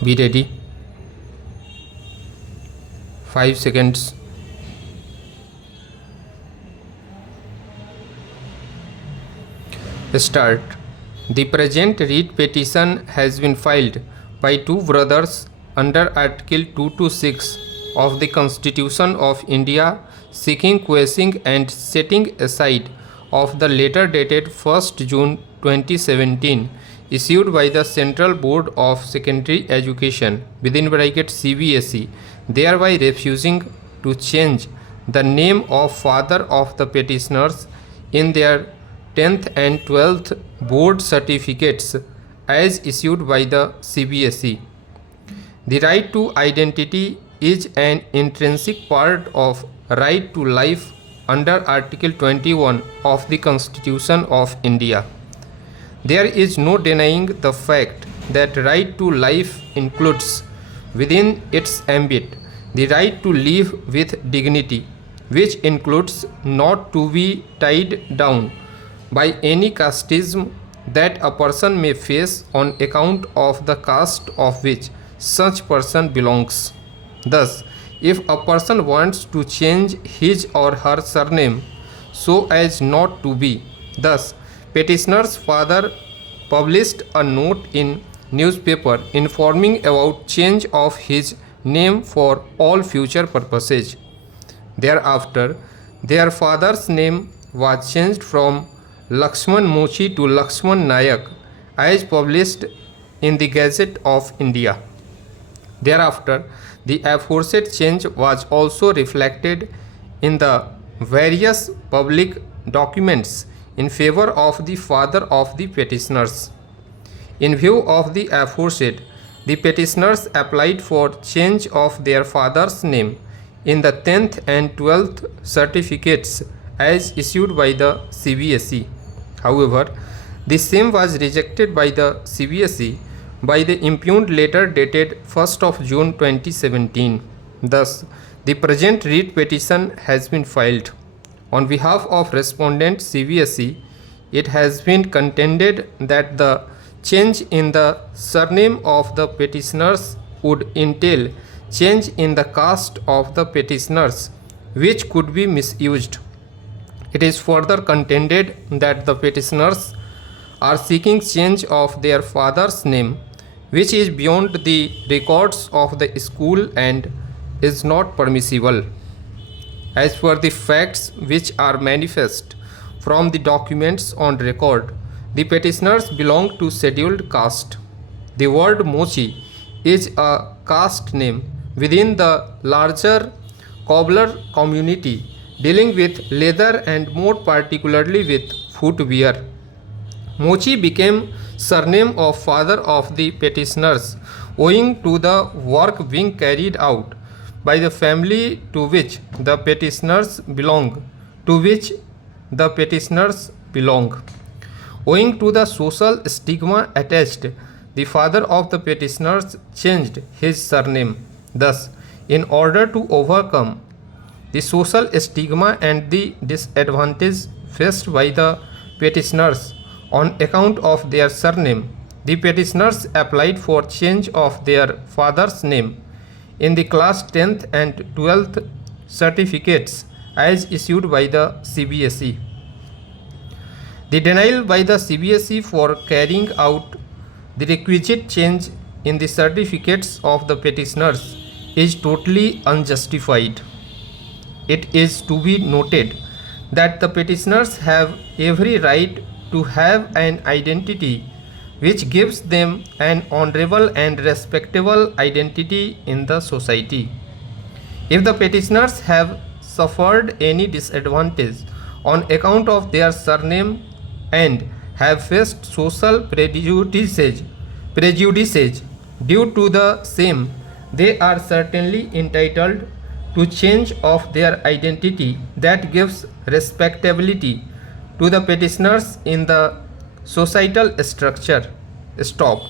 Be ready. 5 seconds. Start. The present writ petition has been filed by two brothers under Article 226 of the Constitution of India, seeking quashing and setting aside of the letter dated 1st June 2017 issued by the Central Board of Secondary Education (CBSE), thereby refusing to change the name of father of the petitioners in their 10th and 12th board certificates as issued by the CBSE. The right to identity is an intrinsic part of right to life under Article 21 of the Constitution of India. There is no denying the fact that right to life includes within its ambit the right to live with dignity, which includes not to be tied down by any casteism that a person may face on account of the caste of which such person belongs. Thus, if a person wants to change his or her surname so as not to be, thus petitioner's father published a note in newspaper informing about change of his name for all future purposes. Thereafter, their father's name was changed from Lakshman Mochi to Lakshman Nayak as published in the Gazette of India. Thereafter, the aforesaid change was also reflected in the various public documents in favor of the father of the petitioners. In view of the aforesaid, the petitioners applied for change of their father's name in the 10th and 12th certificates as issued by the CBSE. However, the same was rejected by the CBSE by the impugned letter dated 1st of June 2017. Thus, the present writ petition has been filed. On behalf of respondent CBSE, it has been contended that the change in the surname of the petitioners would entail change in the caste of the petitioners, which could be misused. It is further contended that the petitioners are seeking change of their father's name, which is beyond the records of the school and is not permissible. As per the facts which are manifest from the documents on record, the petitioners belong to scheduled caste. The word Mochi is a caste name within the larger cobbler community dealing with leather and more particularly with footwear. Mochi became surname of father of the petitioners owing to the work being carried out by the family to which the petitioners belong. Owing to the social stigma attached, the father of the petitioners changed his surname. Thus, in order to overcome the social stigma and the disadvantage faced by the petitioners on account of their surname, the petitioners applied for change of their father's name in the class 10th and 12th certificates as issued by the CBSE. The denial by the CBSE for carrying out the requisite change in the certificates of the petitioners is totally unjustified. It is to be noted that the petitioners have every right to have an identity which gives them an honorable and respectable identity in the society. If the petitioners have suffered any disadvantage on account of their surname and have faced social prejudices due to the same, they are certainly entitled to change of their identity that gives respectability to the petitioners in the societal structure. Stop.